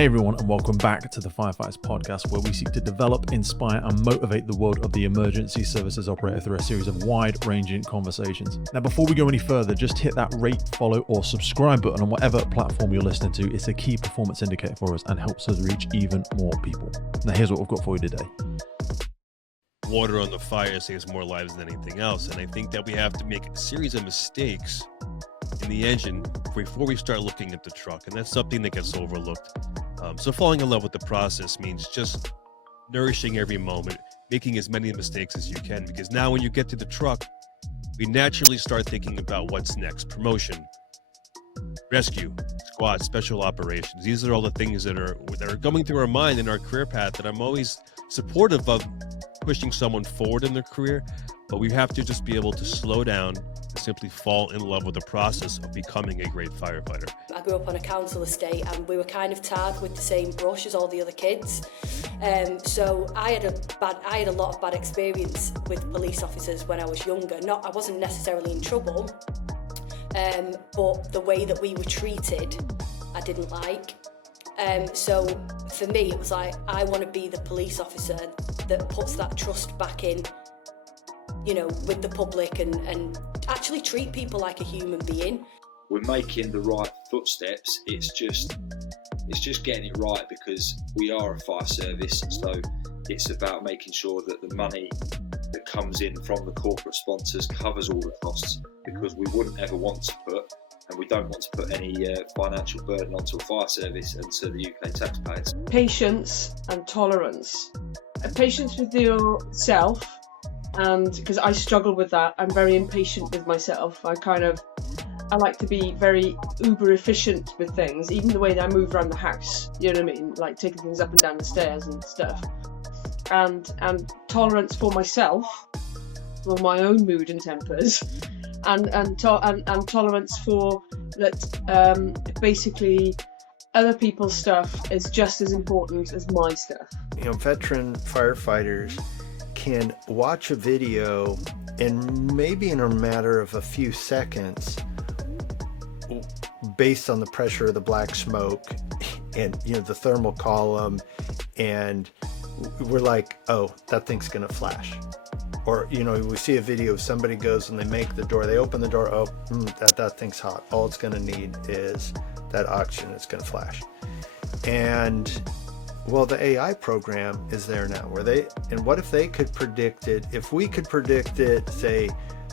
Hey everyone, and welcome back to the Firefighters Podcast, where we seek to develop, inspire, and motivate the world of the emergency services operator through a series of wide-ranging conversations. Now, before we go any further, just hit that rate, follow, or subscribe button on whatever platform you're listening to. It's a key performance indicator for us and helps us reach even more people. Now, here's what we've got for you today. Water on the fire saves more lives than anything else, and I think that we have to make a series of mistakes in the engine before we start looking at the truck, and that's something that gets overlooked. So falling in love with the process means just nourishing every moment, making as many mistakes as you can, because now when you get to the truck, we naturally start thinking about what's next. Promotion, rescue, squad, special operations. These are all the things that are going through our mind in our career path, that I'm always supportive of pushing someone forward in their career, but we have to just be able to slow down and simply fall in love with the process of becoming a great firefighter. I grew up on a council estate and we were kind of tarred with the same brush as all the other kids. So I had a lot of bad experience with police officers when I was younger. I wasn't necessarily in trouble, but the way that we were treated, I didn't like. So for me, it was like, I want to be the police officer that puts that trust back in, with the public and actually treat people like a human being. We're making the right footsteps. It's just getting it right, because we are a fire service. So it's about making sure that the money that comes in from the corporate sponsors covers all the costs, because we wouldn't ever want to and we don't want to put any financial burden onto a fire service and to the UK taxpayers. Patience and tolerance. Patience with yourself, and because I struggle with that, I'm very impatient with myself. I like to be very uber efficient with things, even the way that I move around the house, you know what I mean? Like taking things up and down the stairs and stuff. And tolerance for myself, for my own mood and tempers. And tolerance for that. Basically, other people's stuff is just as important as my stuff. Veteran firefighters can watch a video and maybe in a matter of a few seconds, based on the pressure of the black smoke and the thermal column, and we're like, oh, that thing's gonna flash. Or, we see a video of somebody goes and they open the door, that thing's hot. All it's going to need is that oxygen, it's going to flash. And, well, the AI program is there now. And what if they could predict it? If we could predict it, say,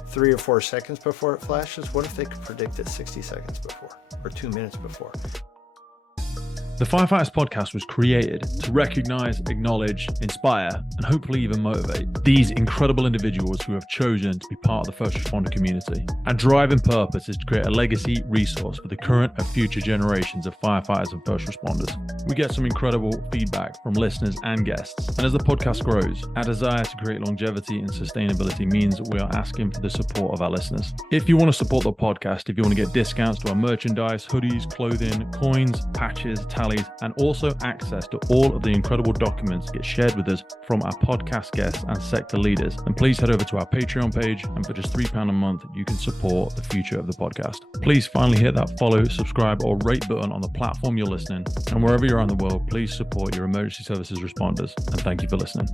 3 or 4 seconds before it flashes, what if they could predict it 60 seconds before or 2 minutes before? The Firefighters Podcast was created to recognize, acknowledge, inspire, and hopefully even motivate these incredible individuals who have chosen to be part of the first responder community. Our driving purpose is to create a legacy resource for the current and future generations of firefighters and first responders. We get some incredible feedback from listeners and guests, and as the podcast grows, our desire to create longevity and sustainability means that we are asking for the support of our listeners. If you want to support the podcast, if you want to get discounts to our merchandise, hoodies, clothing, coins, patches, and also access to all of the incredible documents that get shared with us from our podcast guests and sector leaders, then please head over to our Patreon page, and for just £3 a month, you can support the future of the podcast. Please finally hit that follow, subscribe, or rate button on the platform you're listening, and wherever you're around the world, please support your emergency services responders, and thank you for listening.